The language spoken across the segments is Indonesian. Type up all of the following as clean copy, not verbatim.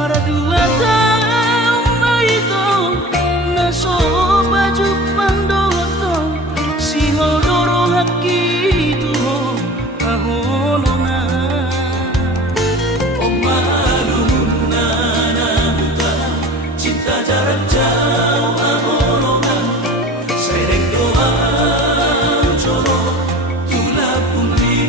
Maradua tau maito naso baju pandoto si hodoro haki tuho ahonona omaluna namuta cinta jarak jauh ahonona sereng doa coro tula puni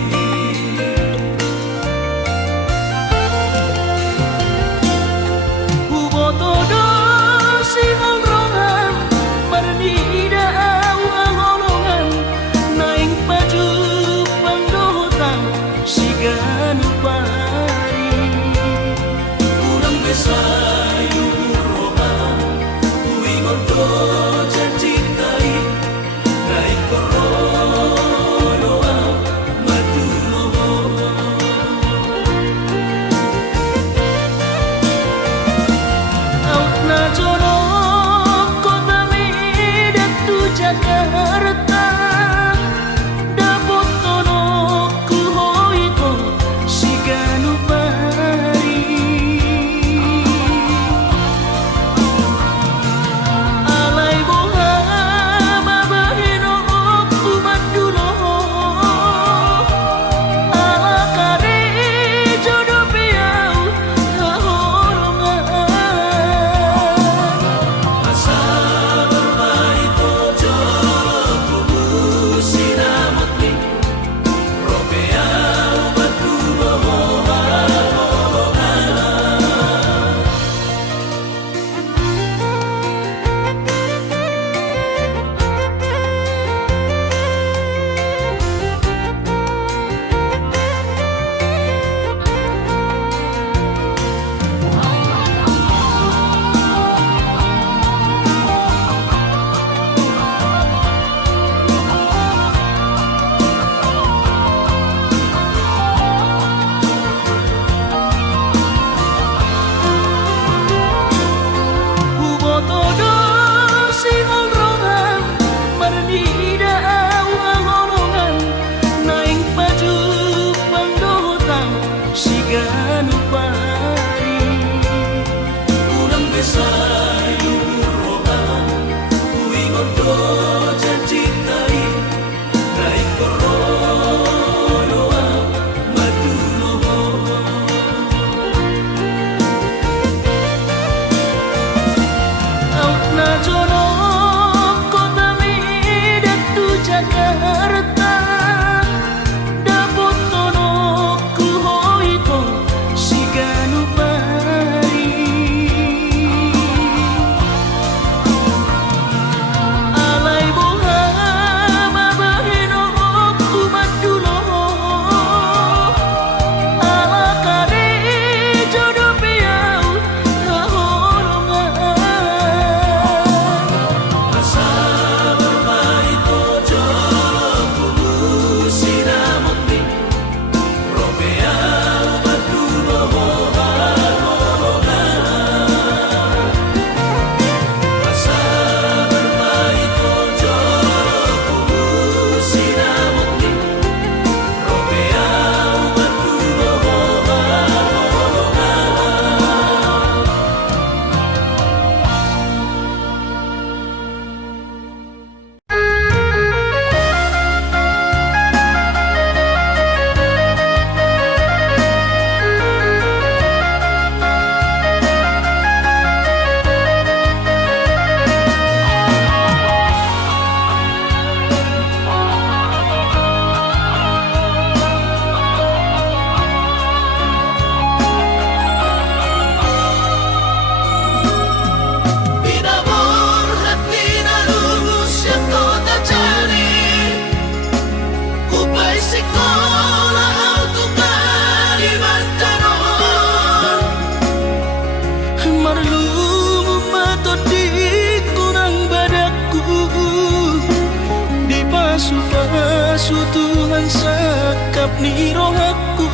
Pasu Tuhan sakap ni rohaku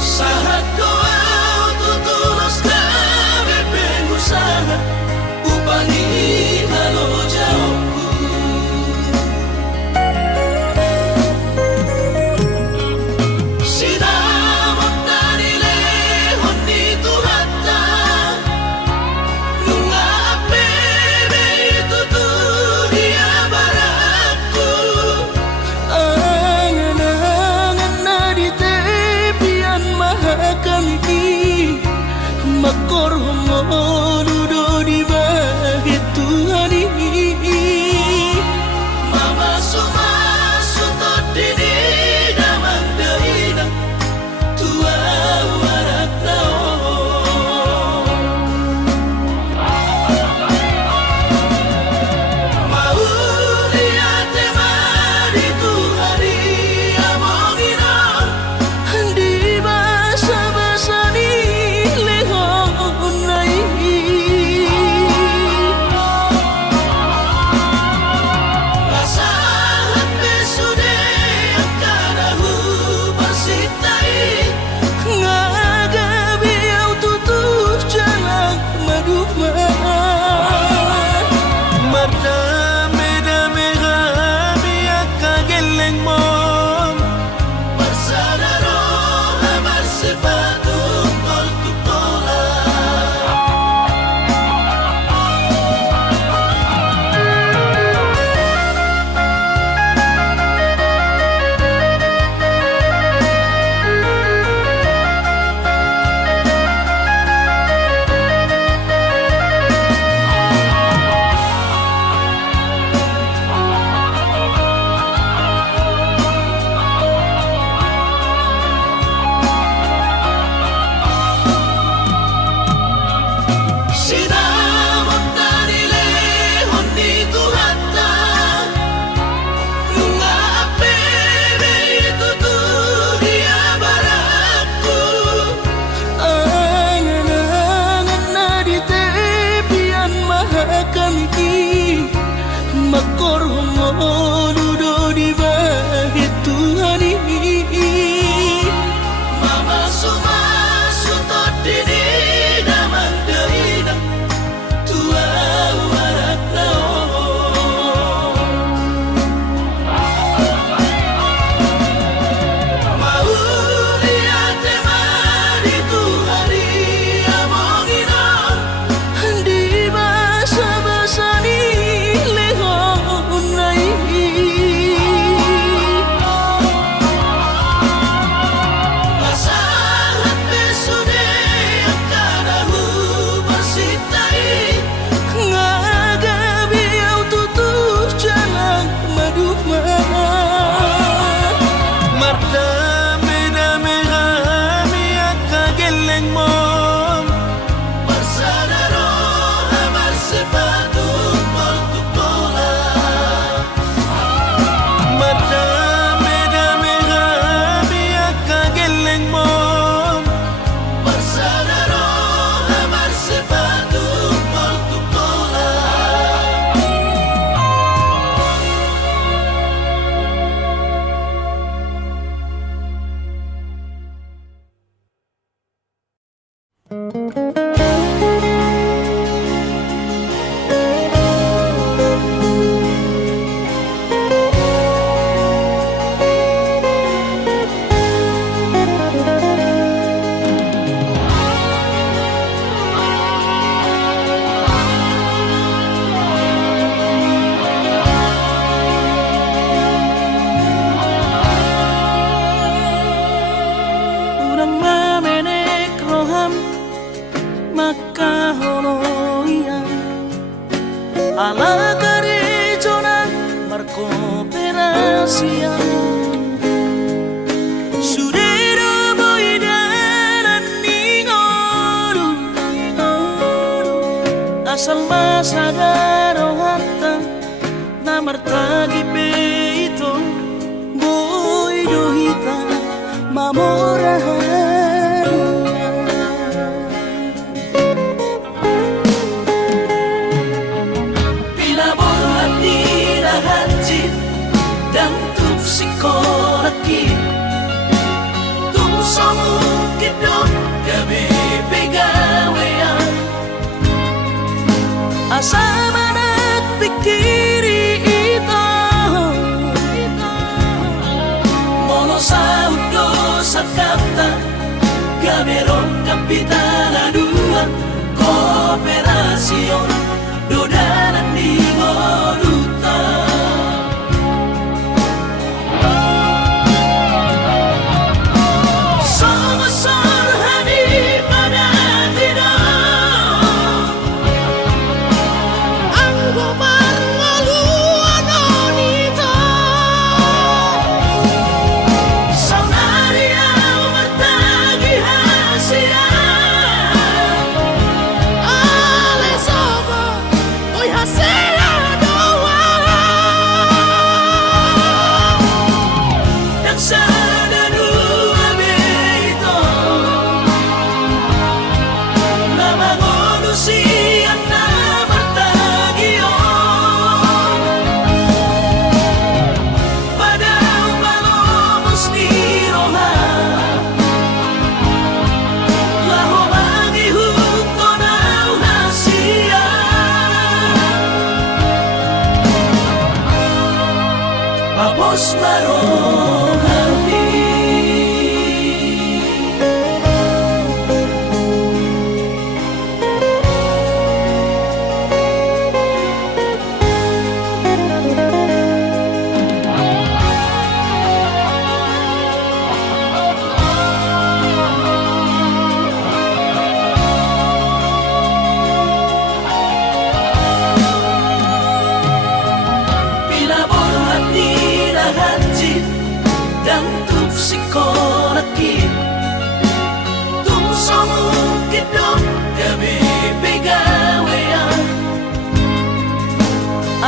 Sahat doa tutulos kami pengusaha Upangi halo jawabku Sinamot na nilehon ni Tuhan makor hongonudo di bahit Tuhan ini Mama suma sutot dini damang deina tua warak tao mau lihat di Tuhari amongina di basa-basa ni lehon nai basahan besude akarahu basitai ngagabi au tutup jalan maduma Mardame-dame kami akageleng mon bersadaro hamar sepatu tol tukola Sinamot na nilehon ni Tuhata Nga apebe itutudia barakku Angan-angan na di tepian mahakami makor hongonudo di bahit Tuhan ini Mama suma sutot dini damang deina tua warak tao mau lihat di Tuhari amongina di basa-basa ni lehon nai basahan besude akarahu basitai ngagabi au tutup jalan maduma Mardame-dame kami akageleng mon bersadaro hamar sepatu tol tukola Mardame-dame kami akageleng mon bersadaro hamar sepatu tol tukola Urang mamenek roham maka holoian ala garejona markooperasian Sudero boidaran ningoru asal masadaro hatta namartagi peito boidohita mamorahan Pinabuhat ni Rahanjit dan tuk sikolaki Tungsomu kidok gabi pegawean asa manak pikiri ito Mono sa udo sa kanta Gamerong kapitana dua Kooperasyon Dodanan di Moruta Sama sorhani pada tidak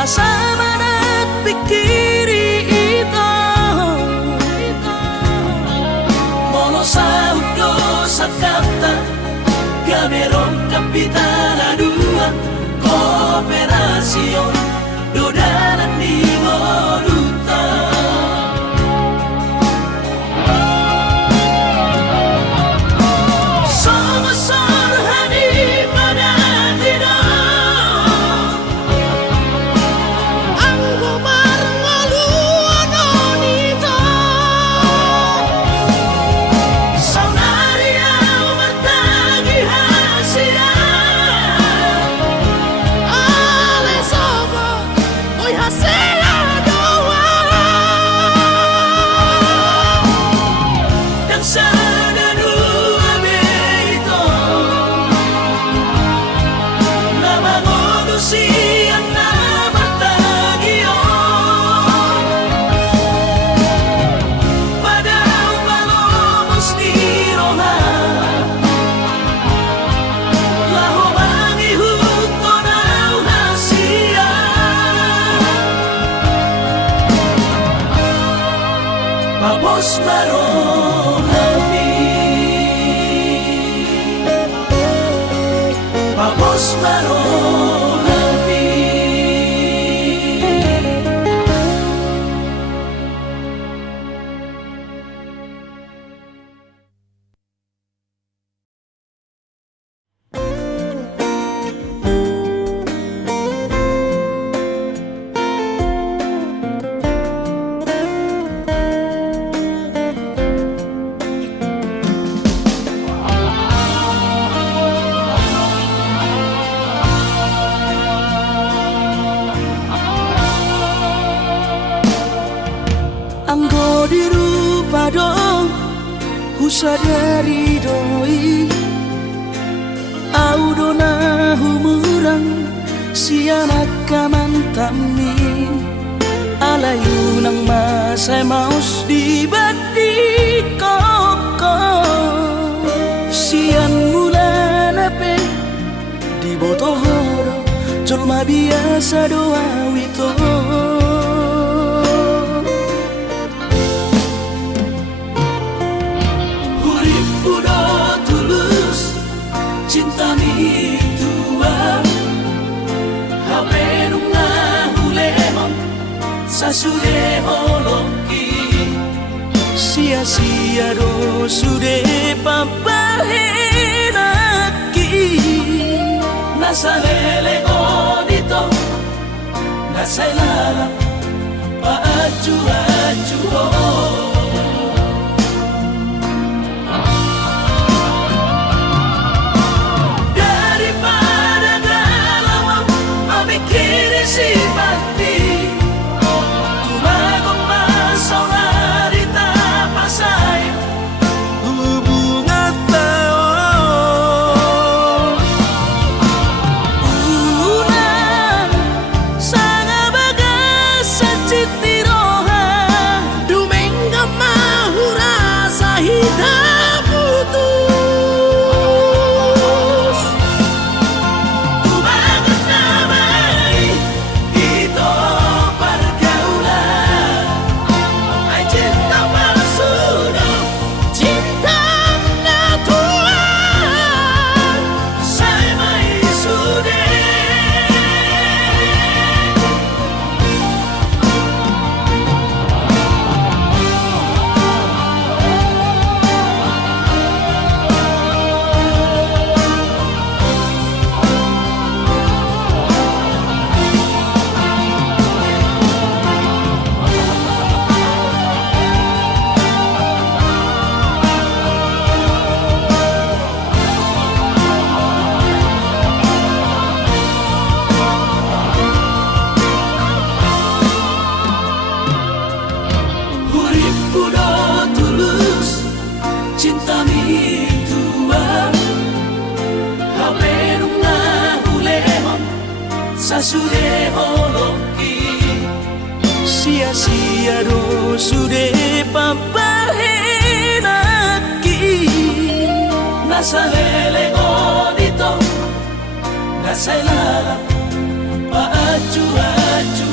asa manat pikiri ito Mono sa udo sa kapta Gamerong kapitan aduan Kooperasyon Dodanan di Moduta Somasor hani pada tidak ang gumar ngaluan nito Saunaria bertagi hasia ale sobo oy hasela doa Dan sana dua beito Nama ngodusian na bertagio Padahal malomos di roha Laho bangi huto na hasia Papos marohapi Papos marohapi anggo dirupa dong husadari doi audona humurang sianak kamantami alayu nang masay maus di badi koko sian mula nape di botohoro culma biasa doa wito Hurip udah tulus Cinta mi tua Hape nunga hulemon Sasude holoki sia-sia do sude papahenaki Nasa lele dito Nasa ilala Paaju-aju Daripada galau Amikiri si pati Tumagong masaw na rita pasay hubungan taon unan sanga bagas sa citniroha dumengga mahura sa hitam putus Tumangan damai Ito pergaulan Ay cinta palsu cinta natuan Saya may sude Hurip udah tulus Cinta mi tua Hape nunga hulemon Sasude holoki sia-sia do sude papahenaki Nasa lele dito Nasa ilala Paaju-aju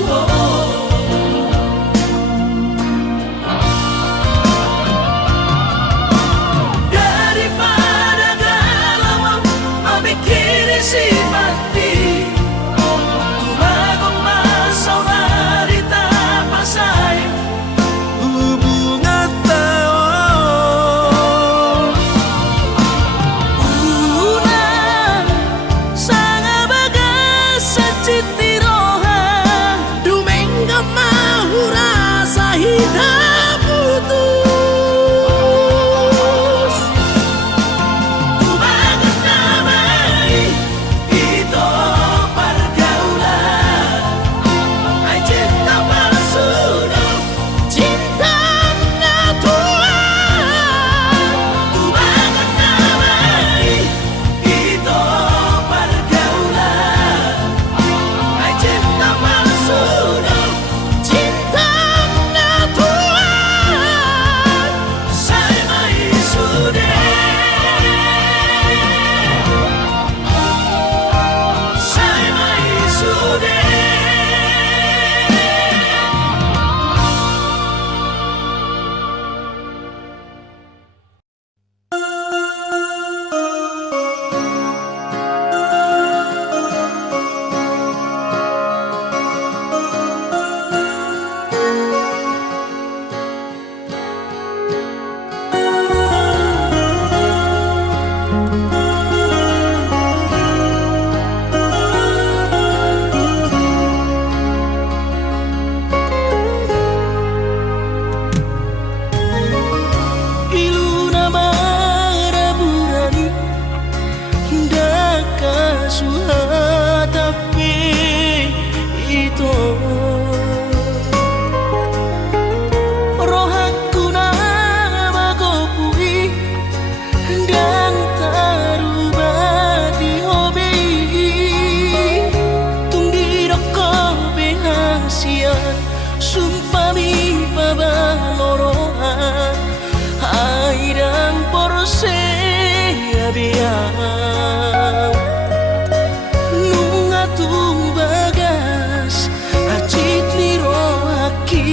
Nunga tu bagas hacit liro aki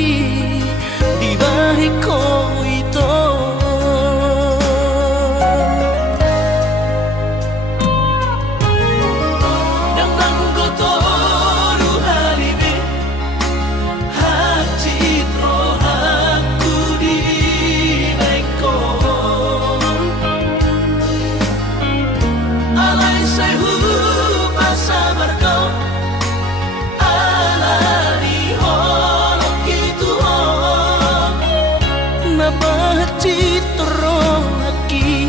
di bahiko ito. Nang nanggotoru halibi hacit rohaku di baiko. Alay sayu pasabar kau alani holok gitu Na bahacit ro aki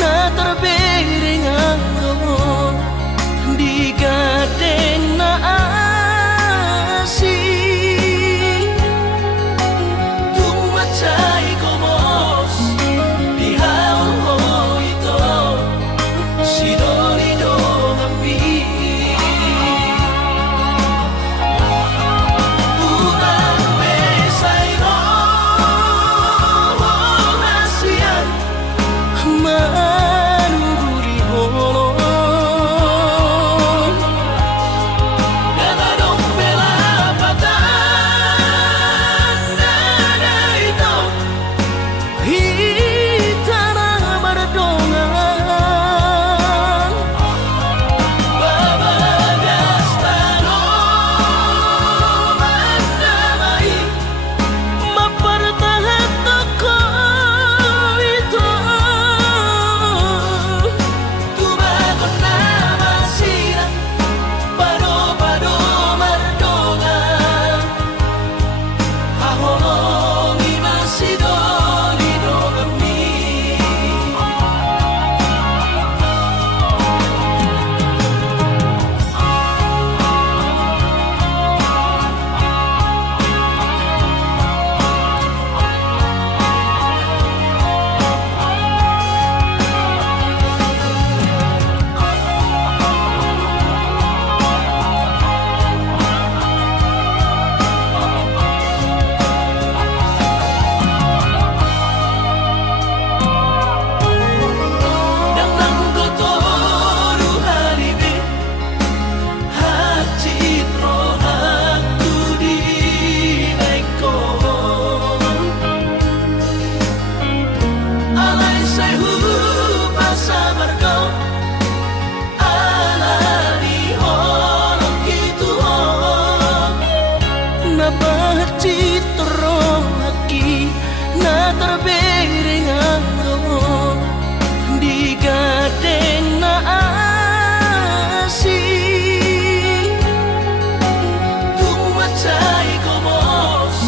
na terbereng anggo di gadeng na asi. tung macai komos di hao itu sidori do ngambi urang besai no hasian Manuguri holo dana dong bela patan dana itu hitana bardongan babagas tano mandamai mapartahan toko itu. tubagon na masira pado-pado mardongan hahongi masidoli do kami nang nanggotoru halibi hacit rohaku di baiko. Alay sayu pasabar kau alani holok gitu Na bahacit ro aki na terbereng anggo di gadeng na asi. tung macai komos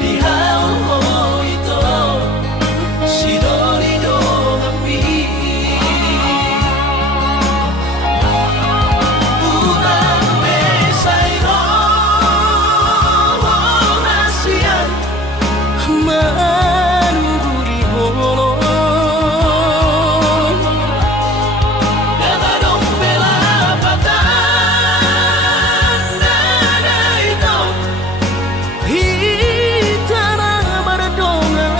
di hao itu sidori do ngambi urang besai no hasian Manuguri holo dana dong bela patan dana itu hitana bardongan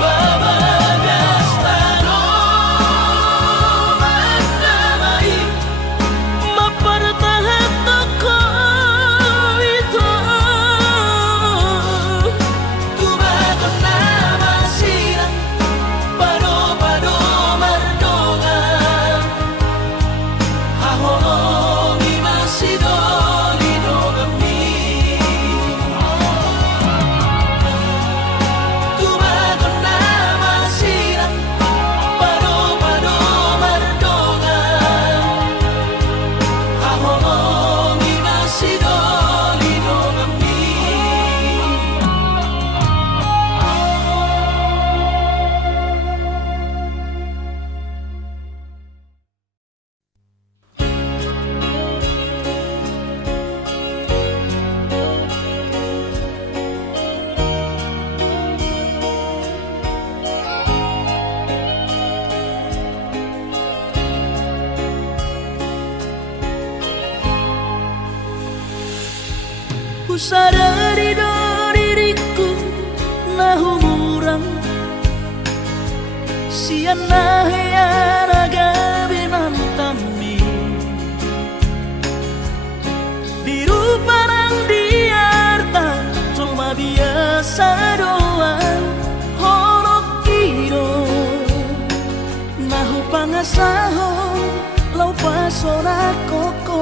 babagas tano mandamai mapartahan toko itu. tubagon na masira pado-pado mardongan hahongi masidoli do kami tubagon na masira pado-pado mardongan hahongi masidoli do kami. Ku sadari do diriku nah umurang Siana heyaraga binantami biru parang diarta cuma biasa doang horok kiro nahu pangasaho lau pasora koko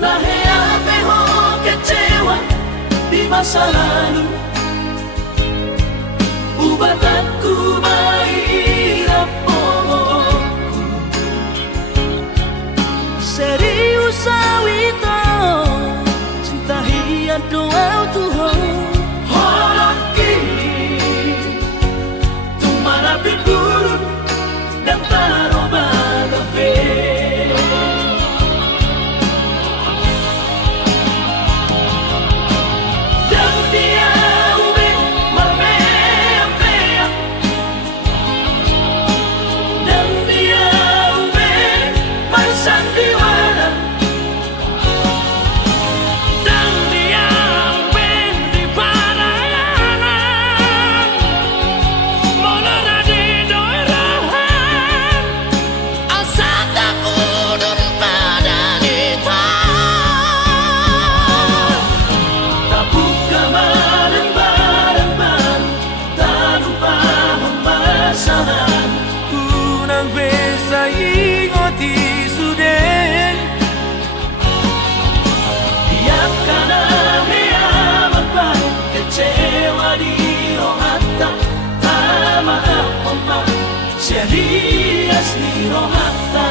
nahe ape ho kecewa di masa lalu ubat aku mahirap pomoku serius awito cinta hian doa Tuhan holoki tumara pipurun dan taroba gabe serius di rohata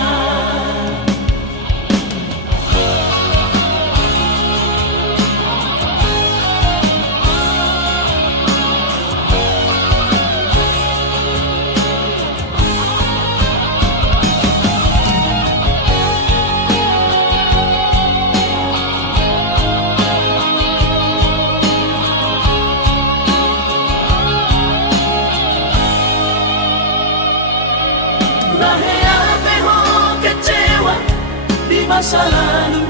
nahe ape ho kecewa di masa lalu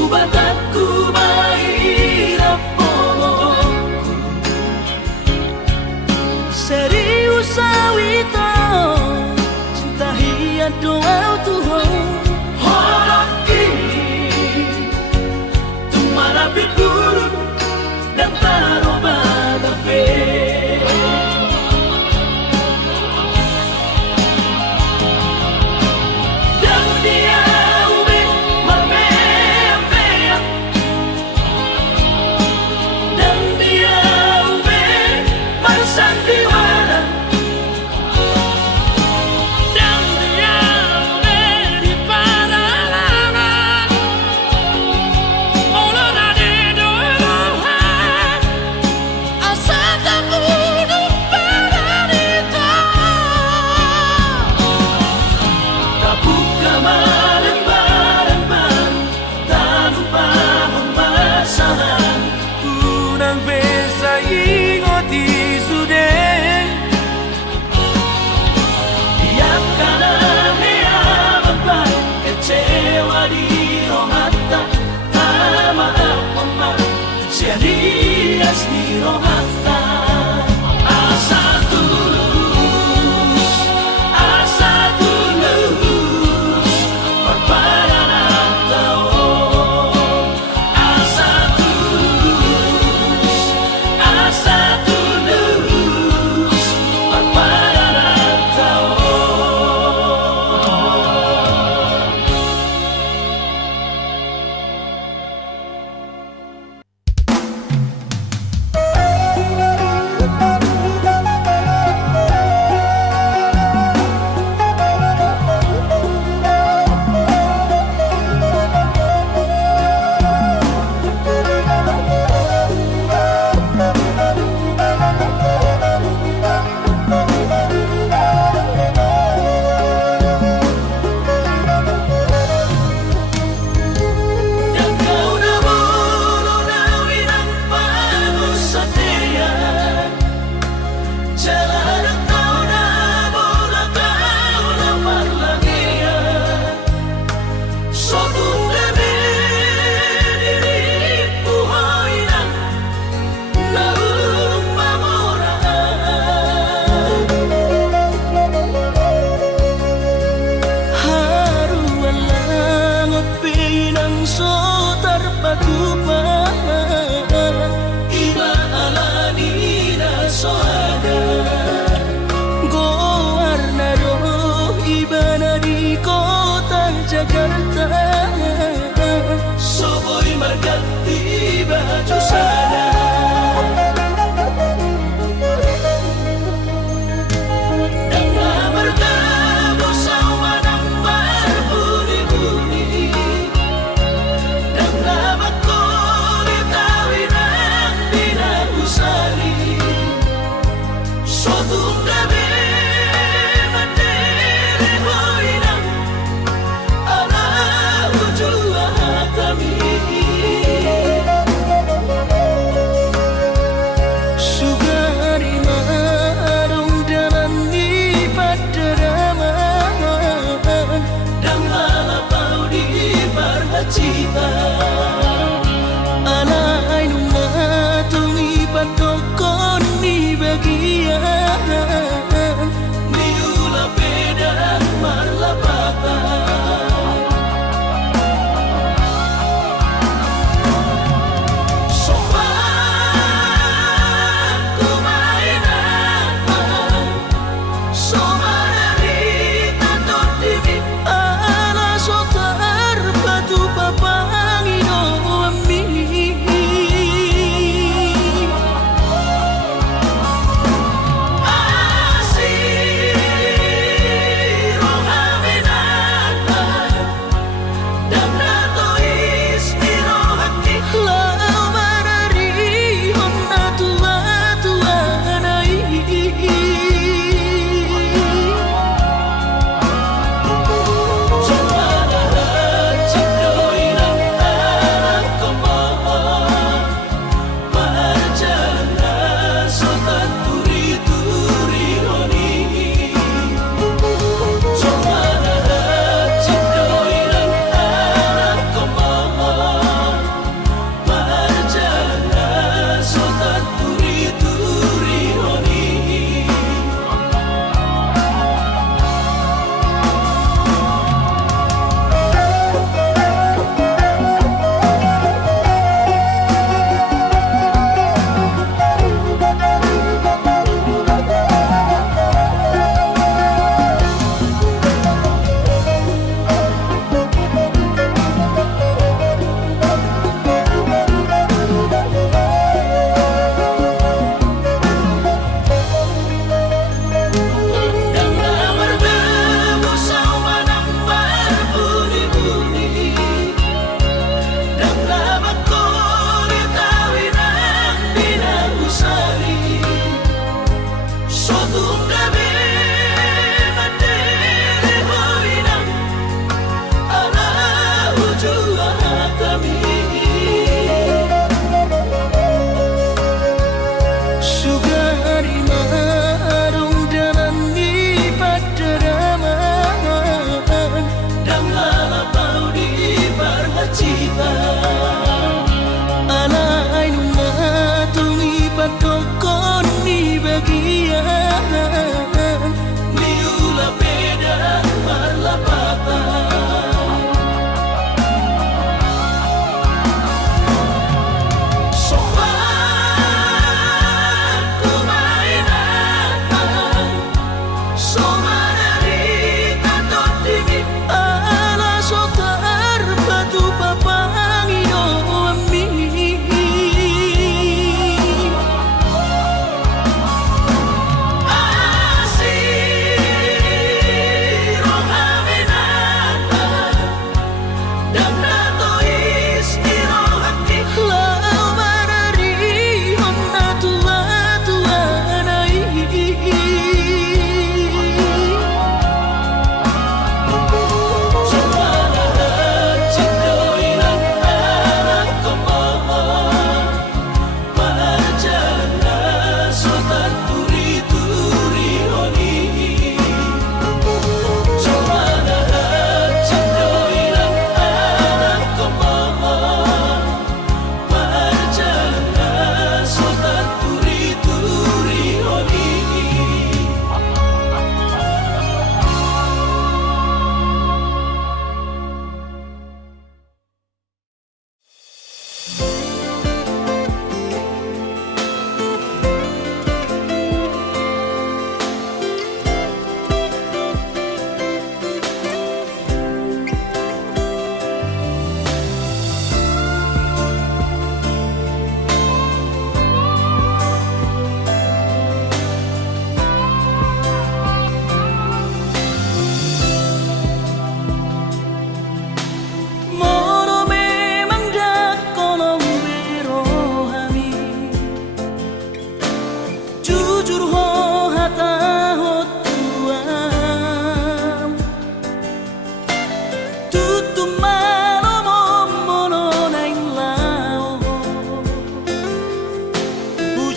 ubat aku mahirap pomoku serius awito cinta hian doa Tuhan holoki tumara pipurun dan taroba gabe serius di rohata asa tulus perpadangan tao asa tulus perpadangan tao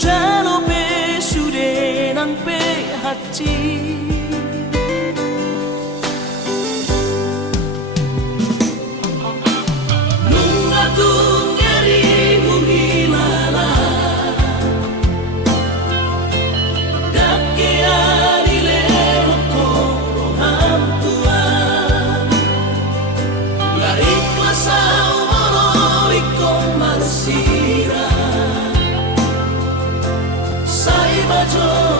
jalo pe sude nan pe hati nunga tungeri uhilala dake arile hokoro hamtua la ikhlas umoro ikon marsira sai bajo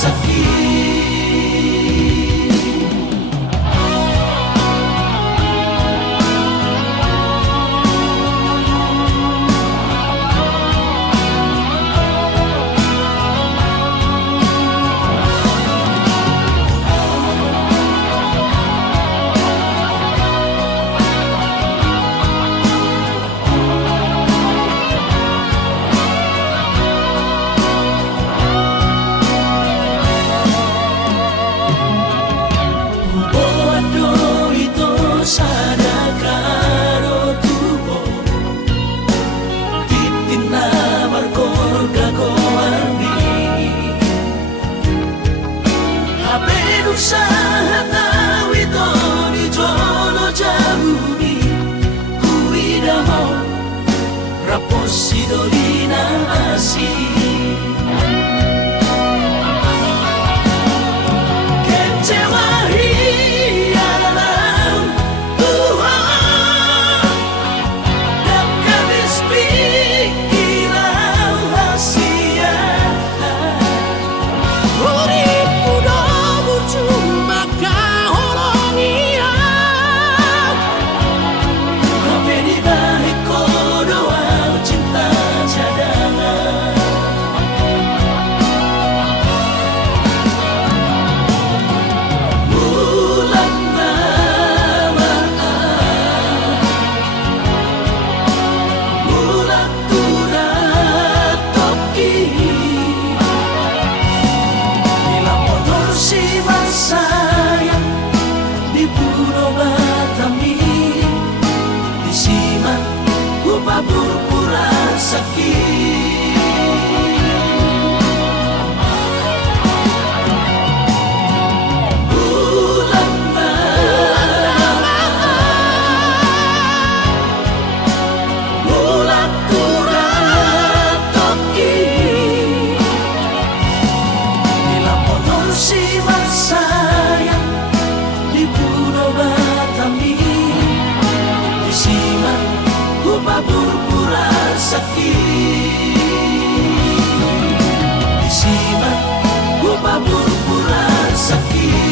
sakit. Usaha tahu itu di jono jauh ni kuida mau raposi dolina asi kecewa hialam Tuhan dan habis pikiran rahasia cuma kahorong iya Hape di balik doa cinta cadangan Bulan namaan Bulan turat toki Bila motor si sayang di Pulau Batami di Siman gua pura sakit bulan bulan turat toki bila motor si sayang di Pulau Batami di Siman gua pura sakit di Siman gua pura sakit.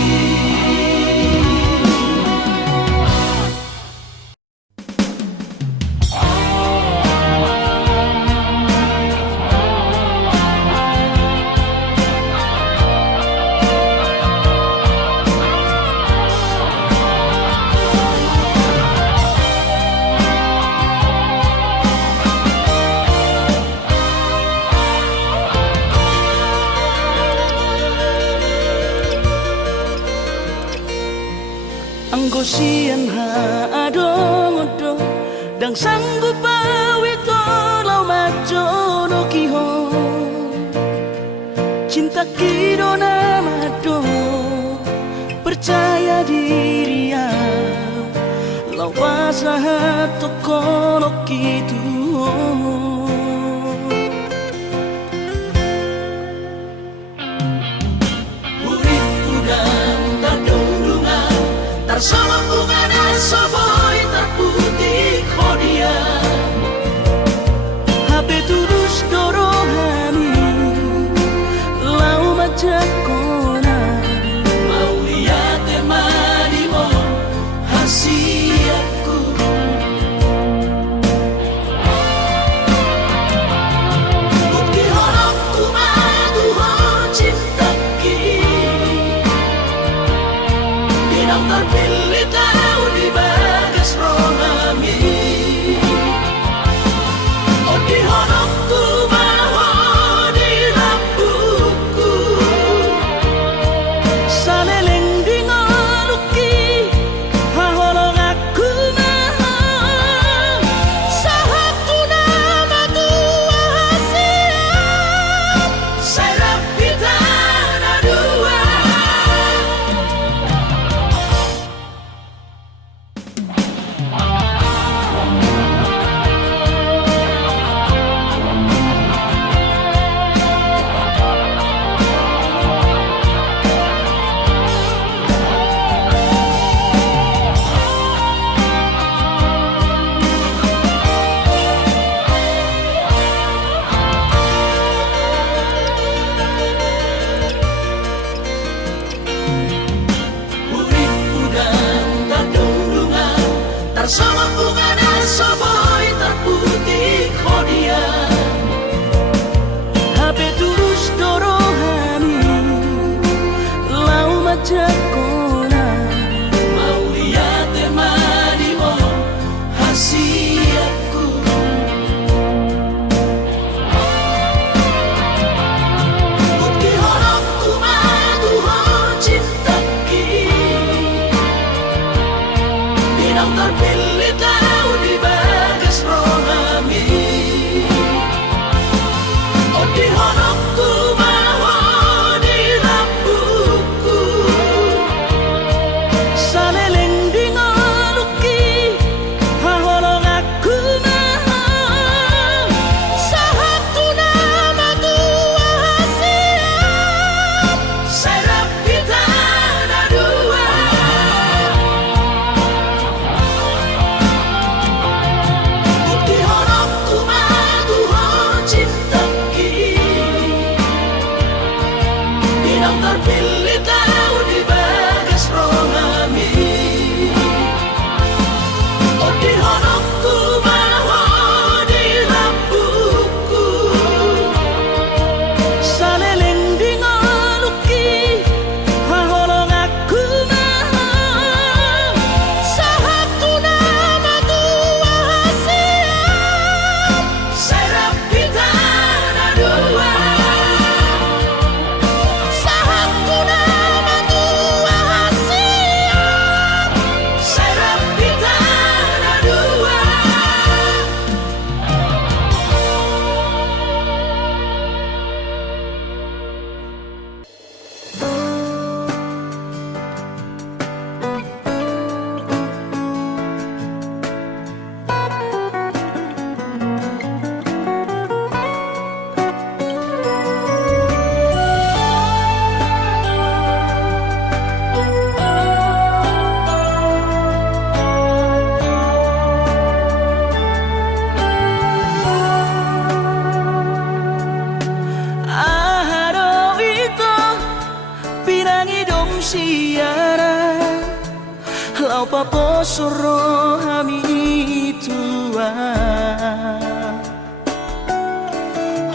Anggo sian ha adong dang sanggup pawito lau majono kiho cinta kido namado percaya diri ya lau pasahat tokono kitu Solo bunga dan soboy terputih kodia Hape tulus dorohani lau majak kona mau lihat temani mo hasiaku bukti horok kumadu ho cinta ki Dinang terpilih tahu di bagas rohami Oh di honokku bawa di rambutku Saleleng di ngaluki Haholong aku maha Sahatu nama tua hasil Saya pita na dua Bersama bunga dan soboy terputih kodia HP terus dorohani lau majakona mau lihat temani oh hasiatku Bukti horokku madu oh cintaki Bidang terpilih tahu di bagas rohami Oh di horokku mau di lampuku saleleng di ngoluki haholong aku maha sahatu nama tua hasiat Serap kita ada dua Bukti horokku madu oh cintaki Bidang terpilih tahu di bagas rohami Oh di horokku mau di lampuku saleleng di ngoluki haholong aku maha sahatu nama tua hasiat Serap kita ada dua sahatu nama tua hasiat Serap kita ada dua aharo itu pirangi dom siara lau papo soro hami tua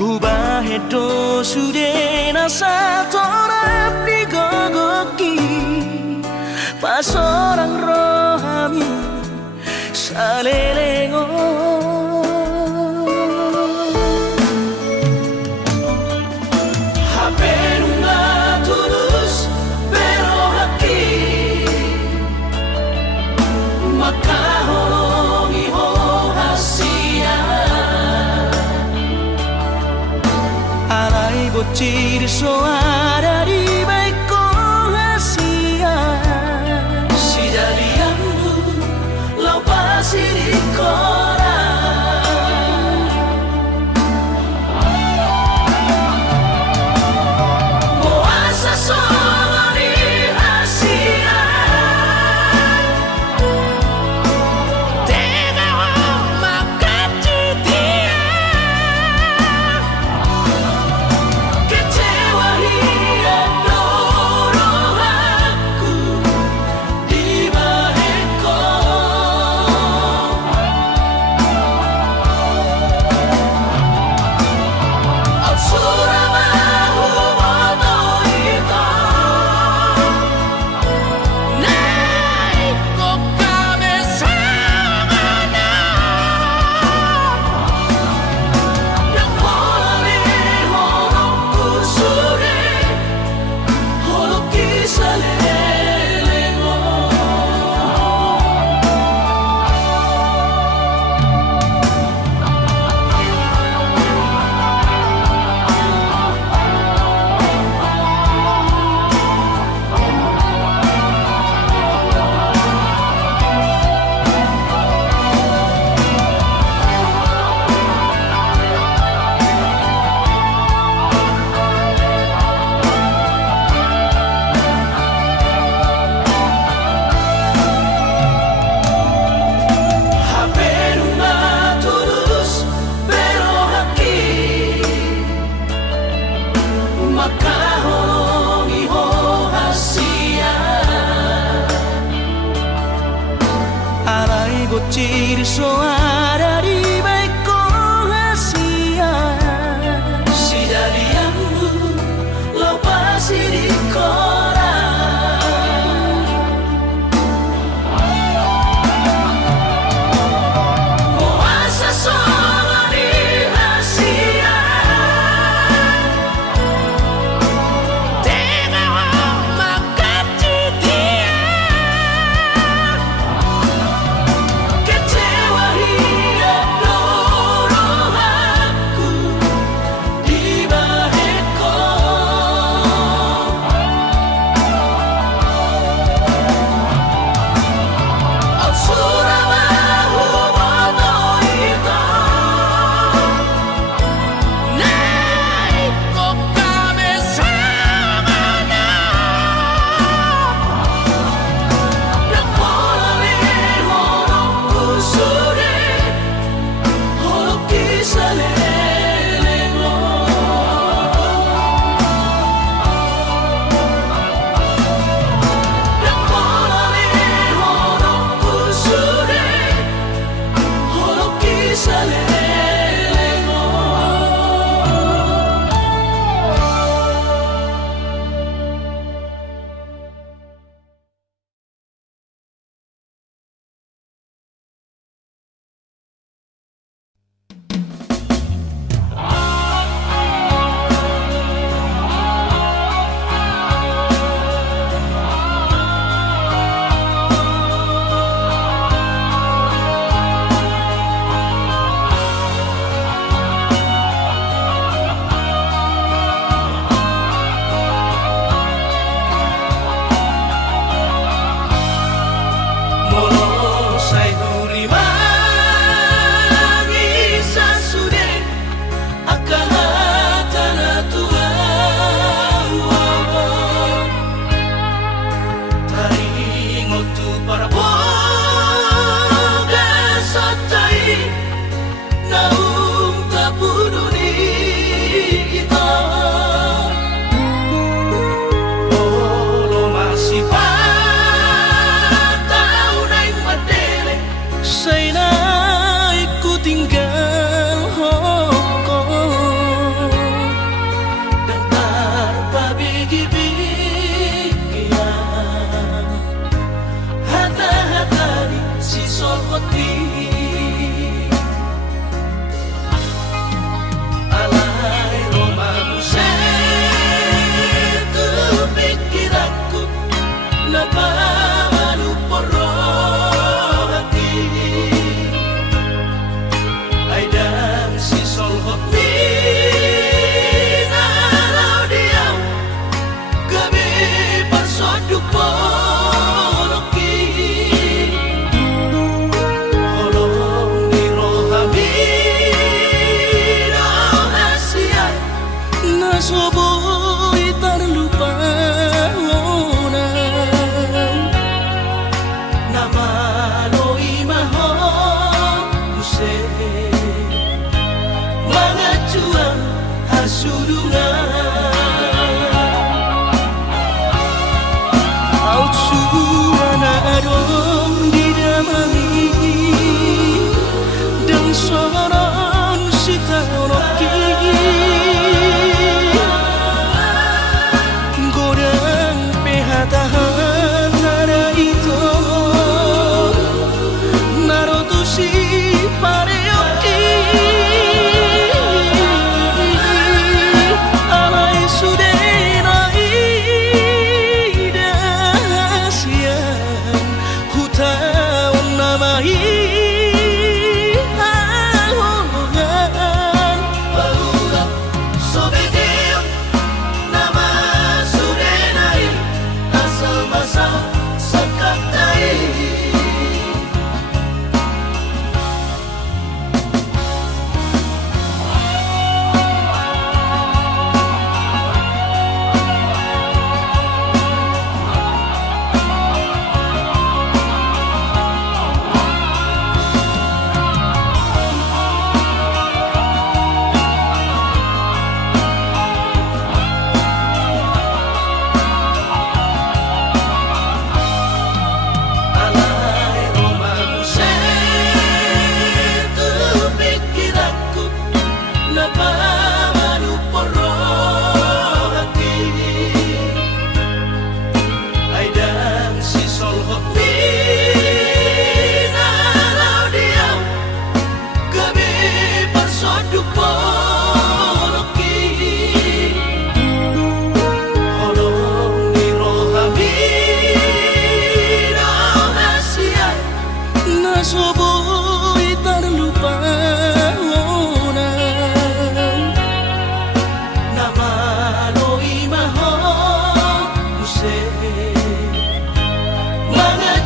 Hubah edo sude nasa torap di gogoki pas orang rohami salelengo HP nunggah tulus pero hati Maka holongi ho hasiat alai bocil soara di baik hasia Si jadianmu lau pasir di koran Moasa solo di hasiat Tega ho makacu dia Kecewa hiat iso ada di baikku rahasia. Si jadianmu lo pasti di koran. Puasa solo di rahasia. Tengok makan dia. Kecewa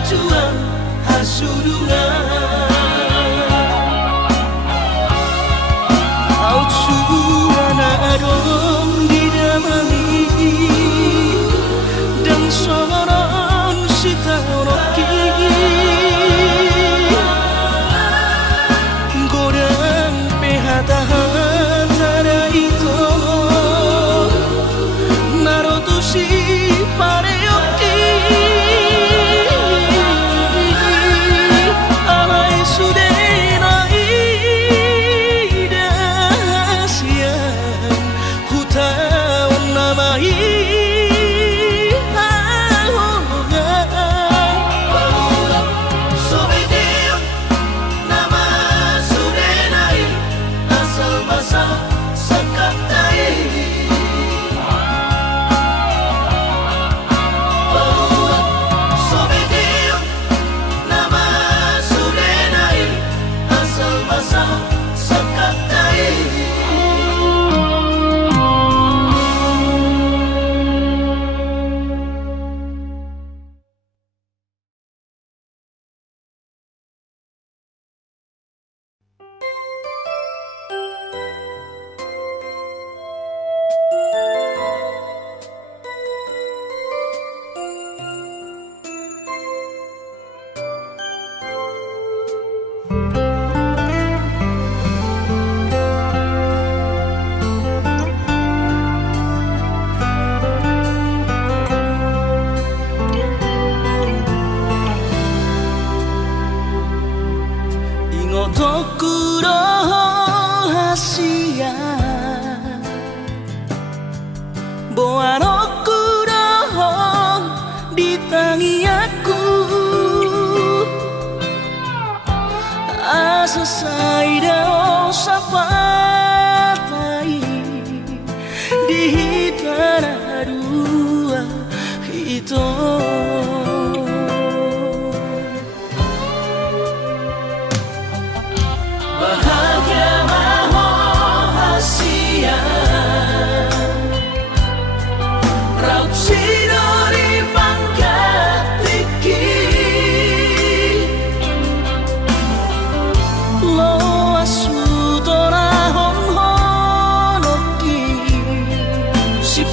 berjuang hasurungan au surana adong didamani dan soron sitauroki godang pehata-hata itu narotusi pareoki alai sudenai dasian hutaun namai Selesai dah sapatai di tanah dua itu bahagia rahasia raut sidori pangkat tinggi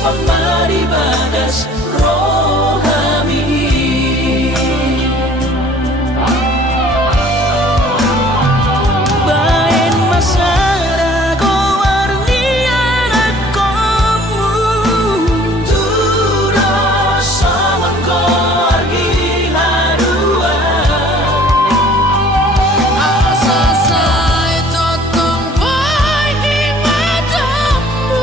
Pemari bagas rohami bain masara warnian kamu turas sawan argi harua asa sai totong bai di matamu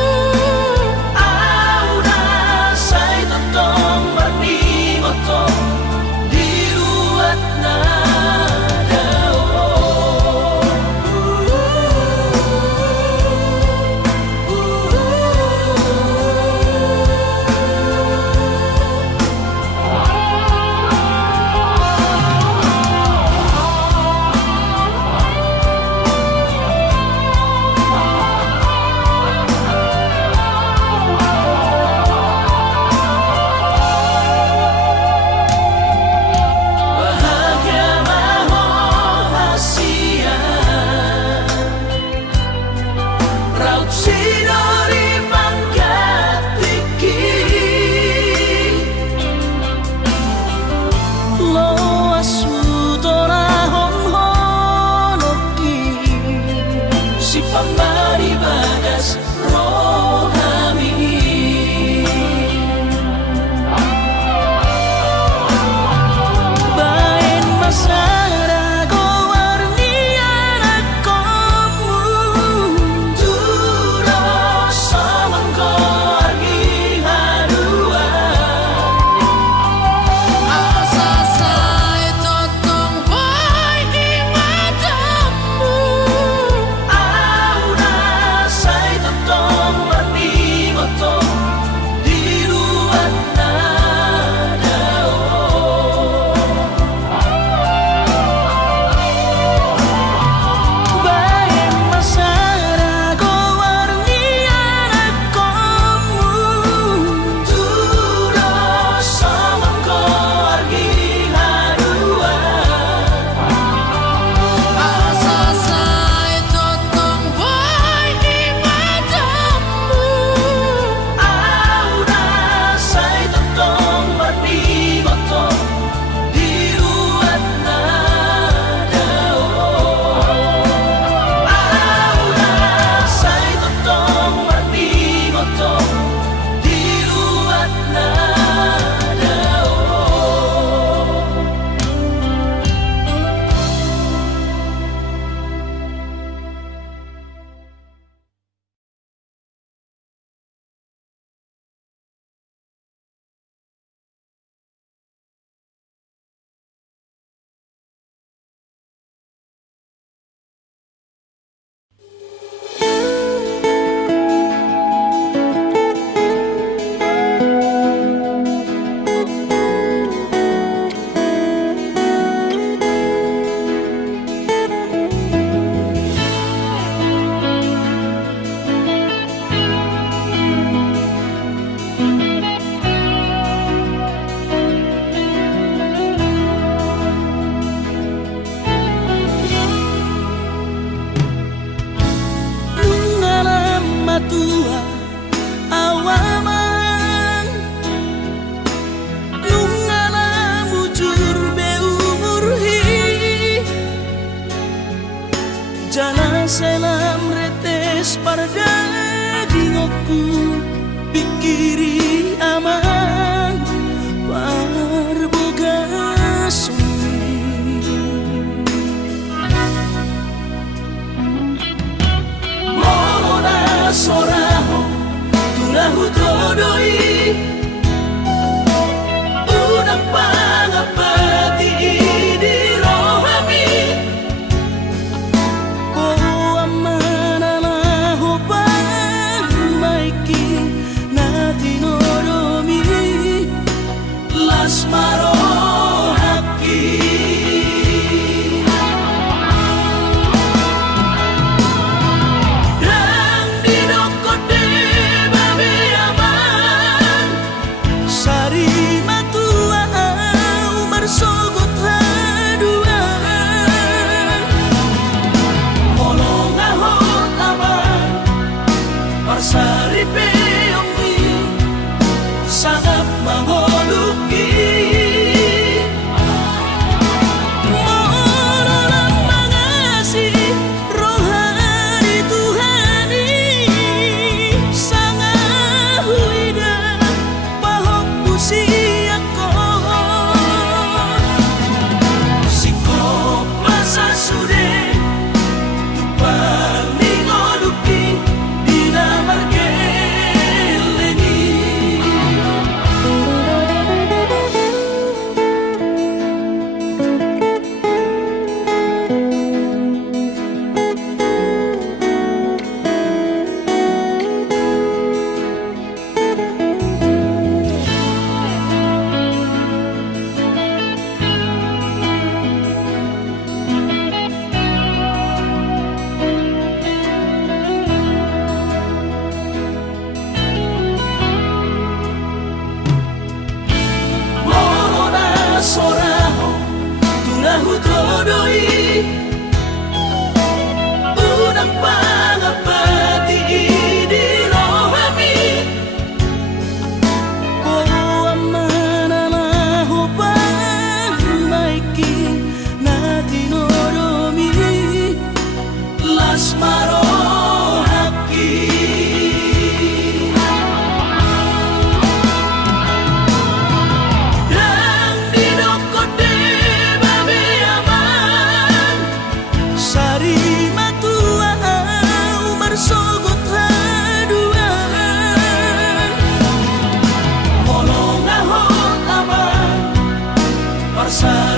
Pemari bagas rohami bain masara warnian kamu turas sawan argi harua asa sai totong bai di matamu aura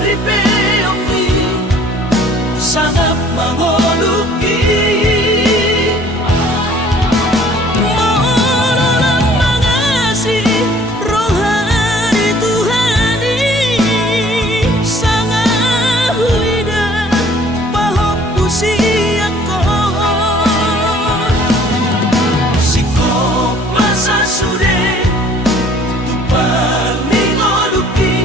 ripeomi sangat mengoluki mohon mengasihi rohani Tuhani sangat huida bahop usia sikop masa sude tupal mingoluki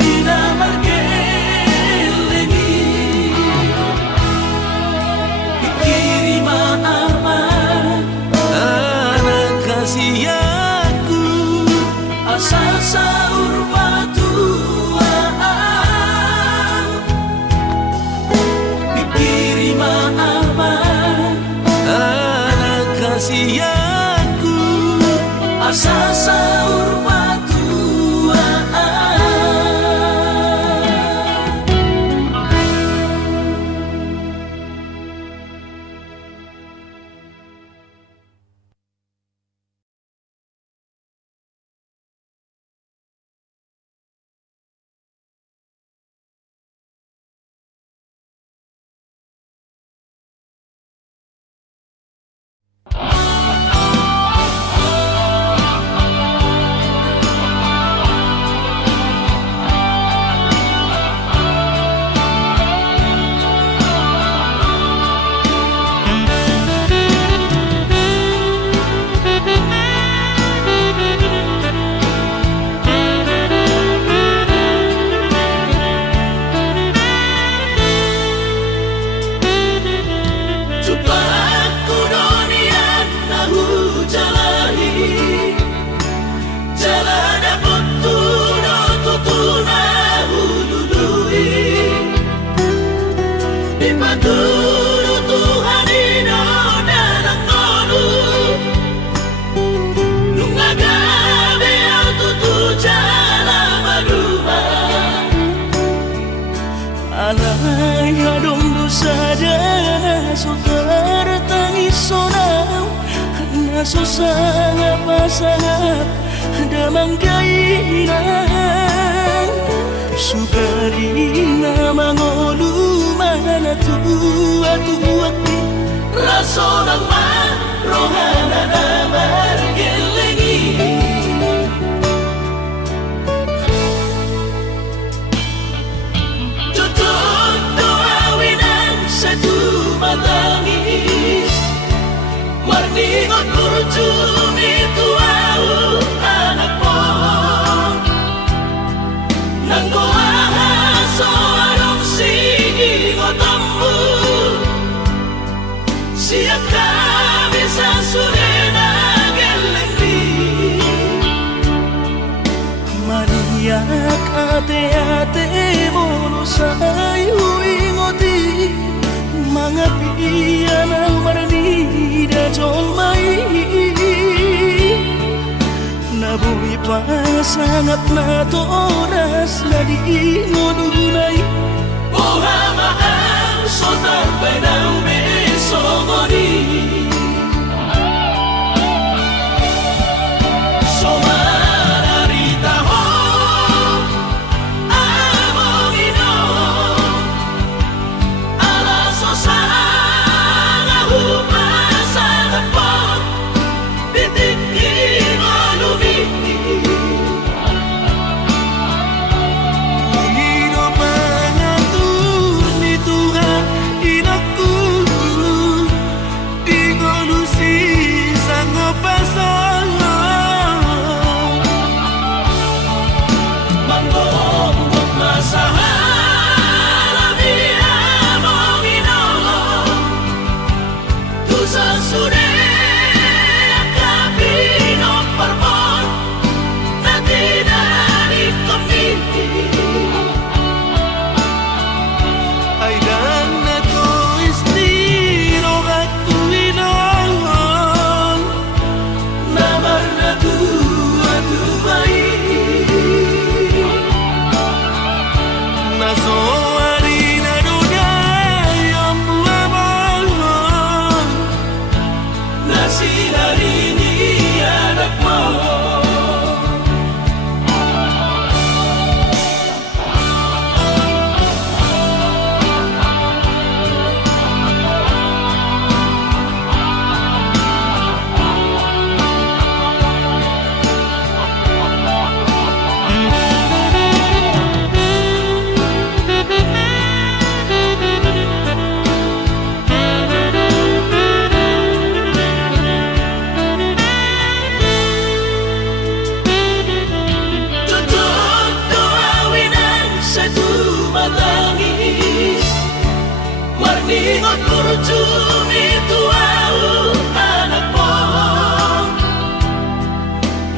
dina margelengi pikirima aman anak kasih aku asal sahur batuaan pikirima aman anak kasih aku asal sahur batuaan susah pasangan damang kainan sukarina mangolu mana tua rasonang man rohana na margelengi tutur doawinan satu matangis warningot kurjumi tuau anak mo nang goahas soarong singotammu siap kami sasurena gelengdi mariak ate-ate molusay huingoti mga piyan ang maranida jong mai nabuhi pa sangat na toras na di ngununay buhamaan sotar benang besogoni somararita ho amongino ala sosanga hupasanga po bitik malumi Panginoon mangatur ni Tuhan inakku di ngolusi sang pasangan manggong masahala biya mongino tusa sude kapino parmon na tinari kami ay dan na to istiro at tuwinangan namar na tuwa-tuway nasoari na dunay ang buwaman nasinari ni anak mo ujung itu au anak po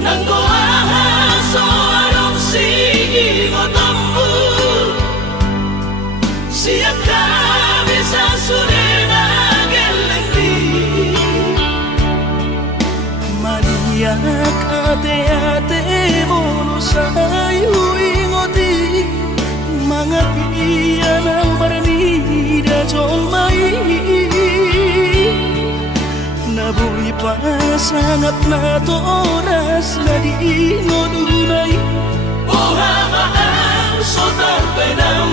nang goahan so arong sige ngotambu siya kami sa surena gelengdi maniak ate-ate mo no sayo ingoti mga piya ng baranida jong mai nabuhi pa sangat na to oras na di ngodunay Buha maang so tampay ng